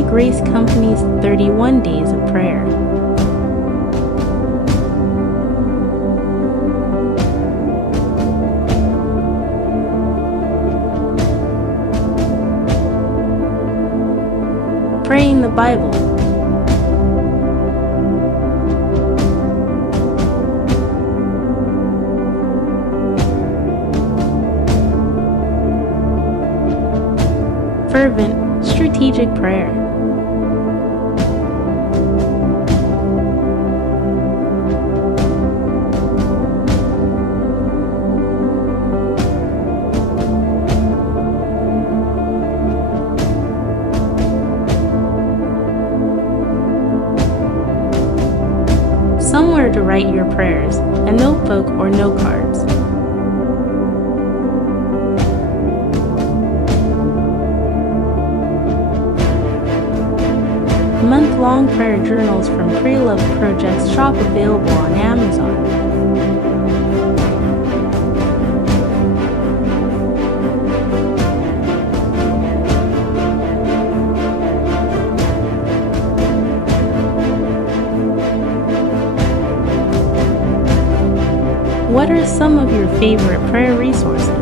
Journey Grace Company's 31 Days of Prayer. Praying the Bible. Fervent, strategic prayer. Somewhere to write your prayers, a notebook or note cards. Month-long prayer journals from Pray Love Project's shop available on Amazon. What are some of your favorite prayer resources?